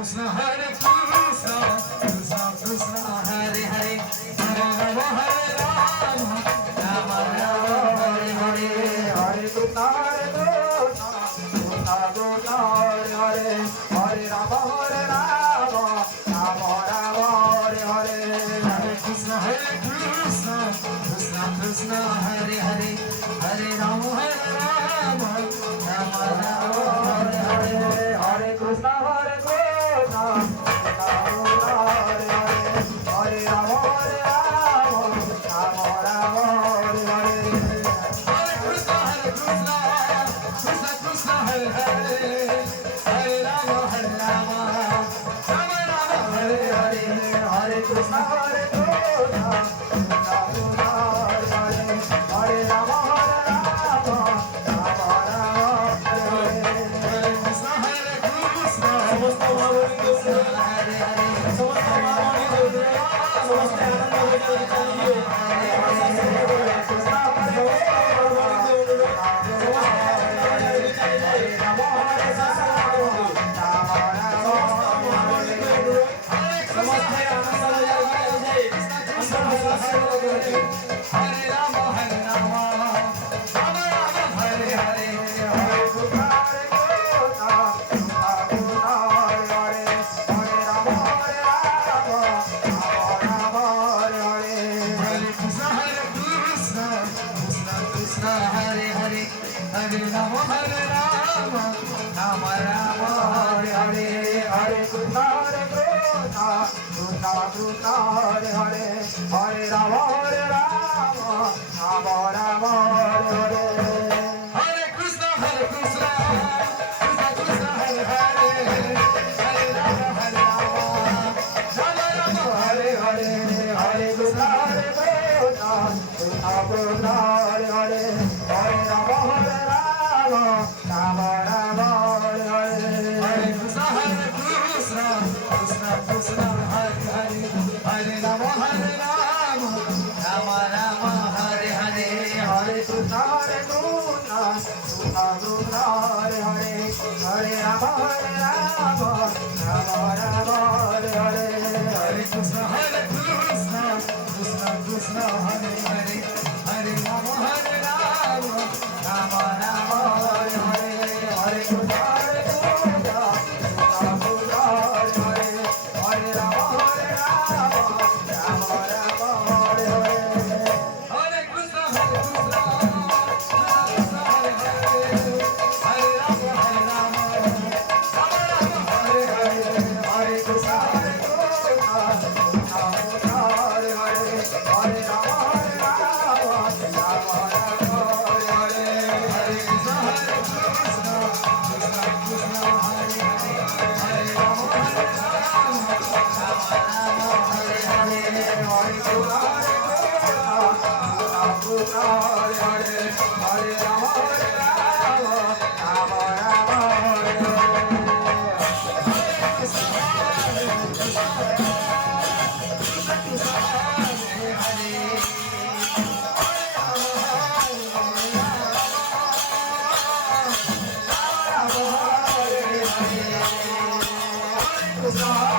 Krishna, Hare Krishna, Krishna Krishna, Hare Hare, Hare Rama, Hare Rama, Rama Rama, Hare Hare, Hare Krishna, Hare Krishna, Krishna Krishna, Hare Hare, Hare Rama, Hare Rama, Rama Rama, Hare Hare, Hare Krishna, Hare Krishna, Krishna Krishna, Hare Hare, Hare Rama, Hare Rama, Rama Rama, Hare Hare, Hare Krishna, Hare Krishna, Krishna Krishna, Hare Hare, Hare Rama, Hare Rama, Rama Rama, Hare Hare, Hare Krishna, Hare Krishna, Krishna Krishna, Hare Hare, Hare Rama, Hare Rama, Rama Rama, Hare Hare, Hare Krishna, Hare Krishna, Krishna Krishna, Hare Hare, Hare Rama, Hare Rama, Rama Rama, Hare Hare, Hare Krishna, Hare Krishna, समस्त महामणि हरे हरे, समस्त महामणि समस्त आनंद हो जाए चाहिए, हरे कृष्ण, हरे राम, हरे राम, राम राम, हरे हरे, हरे कृष्ण, हरे कृष्ण, कृष्ण कृष्ण, हरे हरे, हरे राम, हरे राम, राम राम, हरे हरे, हरे कृष्ण, हरे कृष्ण, कृष्ण कृष्ण, हरे हरे, हरे राम, हरे राम, राम राम, हरे हरे, हरे कृष्ण, हरे कृष्ण, कृष्ण कृष्ण, हरे हरे, हरे राम, हरे राम, राम राम, हरे हरे, हरे कृष्ण, हरे कृष्ण, कृष्ण कृष्ण, हरे हरे, हरे राम, हरे राम, राम राम, हरे हरे, हरे कृष्ण, हरे कृष्ण, कृष्ण कृष्ण, हरे हरे, हरे राम, हरे राम, राम राम, हरे हरे, हरे कृष्ण, हरे कृष्ण, कृष्ण कृष्ण, हरे हरे, हरे राम, हरे राम, राम राम, हरे हरे, हरे कृष्ण, हरे कृष्ण, कृष्ण कृष्ण, हरे हरे, हरे राम, हरे राम, राम राम, हरे हरे, हरे कृष्ण, हरे कृष्ण, कृष्ण कृष्ण, हरे हरे, हरे राम, हरे राम, राम राम, हरे हरे, हरे कृष्ण, हरे कृष्ण, कृष्ण कृष्ण, हरे हरे, हरे राम, हरे राम, राम राम, हरे हरे, हरे कृष्ण, हरे कृष्ण, कृष्ण कृष्ण, हरे हरे, हरे राम, हरे राम, राम राम, हरे हरे, हरे कृष्ण, हरे कृष्ण, कृष्ण कृष्ण, हरे हरे, हरे राम, हरे राम, राम राम, हरे हरे, हरे कृष्ण, हरे कृष्ण, कृष्ण कृष्ण, हरे हरे, हरे राम, हरे राम, राम राम, हरे हरे, हरे कृष्ण, हरे कृष्ण, हरे हरे, हरे राम, हरे राम, राम राम, हरे हरे, हरे